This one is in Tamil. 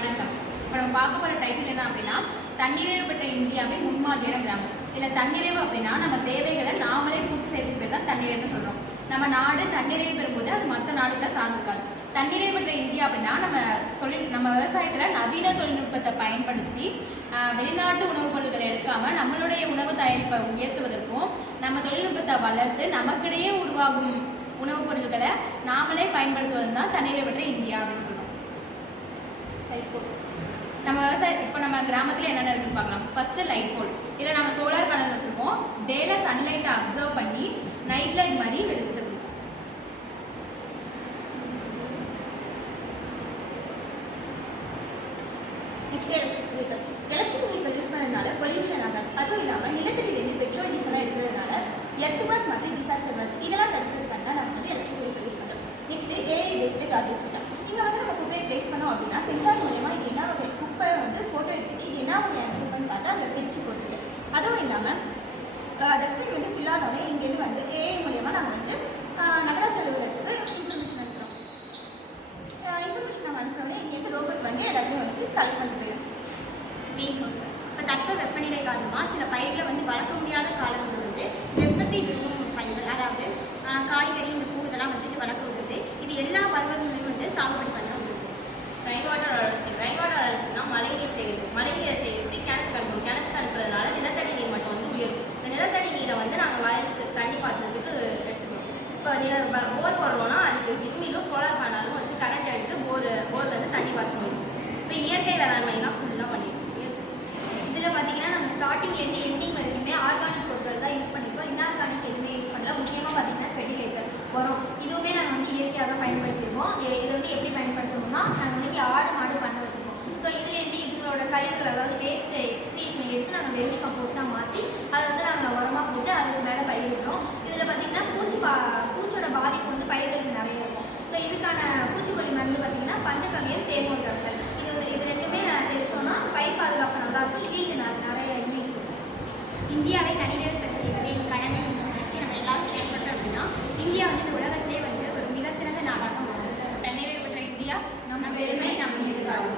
வணக்கம். இப்போ நம்ம பார்க்க போகிற டைட்டில் என்ன அப்படின்னா தன்னிறைவு பெற்ற இந்தியாவே முன்மாதிரியான கிராமம். இதில் தன்னிறைவு அப்படின்னா நம்ம தேவைகளை நாமளே பூர்த்தி செய்து பேர் தான் தன்னிறைவுன்னு சொல்கிறோம் நம்ம நாடு தன்னிறைவு பெறும்போது அது மற்ற நாடுகளை சார்ந்திருக்காது தன்னிறைவு பெற்ற இந்தியா அப்படின்னா நம்ம தொழில் நம்ம விவசாயத்தில் நவீன தொழில்நுட்பத்தை பயன்படுத்தி வெளிநாட்டு உணவுப் பொருட்களை எடுக்காமல் நம்மளுடைய உணவு தயாரிப்பை உயர்த்துவதற்கும் நம்ம தொழில்நுட்பத்தை வளர்த்து நமக்கிடையே உருவாகும் உணவுப் பொருட்களை நாமளே பயன்படுத்துவது தான் தன்னிறைவு பெற்ற இந்தியா அப்படின்னு சொல்கிறோம் நம்ம விவசாய இப்போ நம்ம கிராமத்தில் என்னென்ன இருக்குன்னு பார்க்கலாம். ஃபஸ்ட்டு லைட் போல் இதில் நாங்கள் சோலார் பேனல் வச்சுருக்கோம். டேல சன்லைட்டை அப்சர்வ் பண்ணி நைட்டில் இது மாதிரி வெளிச்சத்தை கொடுப்போம் next electric vehicle electric vehicle use பண்ணதுனால பொல்யூஷன் ஆகாது அதுவும் இல்லாமல் நிலத்தடியிலேருந்து பெட்ரோல் டீசல் எடுக்கிறதுனால எர்த் மாதிரி டிசாஸ்டர் வருது இதெல்லாம் தடுக்கிறதுக்காக தான் நம்ம வந்து எலக்ட்ரிக் வெஹிக்கல் யூஸ் பண்ணுறோம் நெக்ஸ்ட் ஏஐ பேஸ்டு கார்பேஜ் தான் இங்கே வந்து நம்ம குப்பையை ப்ளேஸ் பண்ணோம் அப்படின்னா சென்சார் மூலயமா இது என்ன வகை வந்து ஃபோட்டோ எடுத்துட்டு இது என்ன வகையான குப்பைன்னு பார்த்தா அதில் பிரித்து போட்டுருக்கு அதுவும் இல்லாமல் டஸ்ட்பின் வந்து ஃபில் ஆனோடனே இங்கேருந்து வந்து ஏஐ மூலயமா நாங்கள் வந்து ஆஹ், நகராட்சி அலுவலகத்துக்கு இன்ஃபர்மேஷன் அனுப்புகிறோம் இன்ஃபர்மேஷன் நாங்கள் அனுப்பினோடனே இங்கேருந்து ரோபோட் வந்து எல்லாத்தையும் வந்து கலெக்ட் பண்ணி போயிடும் க்ரீன் ஹவுஸ் இப்போ தட்ப வெப்பநிலை காரணமாக சில பயிர்களை வந்து வளர்க்க முடியாத காலங்கள் வந்து வெப்பத்தை விரும்பும் பயிர்கள் அதாவது காய்கறி இந்த பூ இதெல்லாம் வந்து இது வளர்க்க வருது இது எல்லா பருவங்களையும் வந்து சாகுபடி பண்ண இப்போ போர் போடுறோம்னா அதுக்கு விண்மீலும் சோலார் பேனலும் வச்சு கரண்ட் எடுத்து போர் போர் வந்து தண்ணி பாய்ச்சணும் இப்போ இயற்கை வேளாண்மை தான் ஃபுல்லாக பண்ணியிருக்கோம் இதில் பார்த்தீங்கன்னா நம்ம ஸ்டார்டிங்லேருந்து எண்டிங் வரைக்குமே ஆர்கானிக் பொருட்கள் தான் யூஸ் பண்ணியிருக்கோம் இன்ஆர்கானிக் எதுவுமே யூஸ் பண்ணல. முக்கியமாக பார்த்தீங்கன்னா ஃபெர்டிலைசர் உரம் இதுவுமே நாங்கள் வந்து இயற்கையாக தான் பயன்படுத்தியிருக்கோம் இது வந்து எப்படி பயன்படுத்துவோம்னா நாங்கள் வந்து ஆடு மாடு பண்ண வச்சுருக்கோம். ஸோ இதுலேருந்து இதுங்களோட கழிவுகள் அதாவது வேஸ்ட் எக்ஸ்பிரேஷனை எடுத்து நாங்கள் வெறும் கம்போஸ்ட்டாக மாற்றி அதை வந்து நாங்கள் உரமாக போட்டு அதுக்கு மேலே பயிர் இதில் பார்த்தீங்கன்னா பூச்சி பா பூச்சோட பாதிப்பு வந்து பயிர்களுக்கு நிறைய இருக்கும் ஸோ இதுக்கான பூச்சிக்கொல்லி மருந்து பார்த்தீங்கன்னா பஞ்சகவியம் தேமோர் கரைசல் இது வந்து இது ரெண்டுமே தெரிச்சோம்னா பயிர் பாதுகாப்பு நல்லா இருக்கும் இது இது ந- நிறைய இது இந்தியாவை தனிநேர பெற செய்வதே என் கடமை என்று நினைச்சு நம்ம எல்லாரும் செயல்பட்டோம் அப்படின்னா இந்தியா வந்து இந்த உலகத்திலே வந்து ஒரு மிக சிறந்த நாடாக மாறும். தன்னிறைவு பெற்ற இந்தியா? நம்ம பெருமை நம்ம இருக்காது.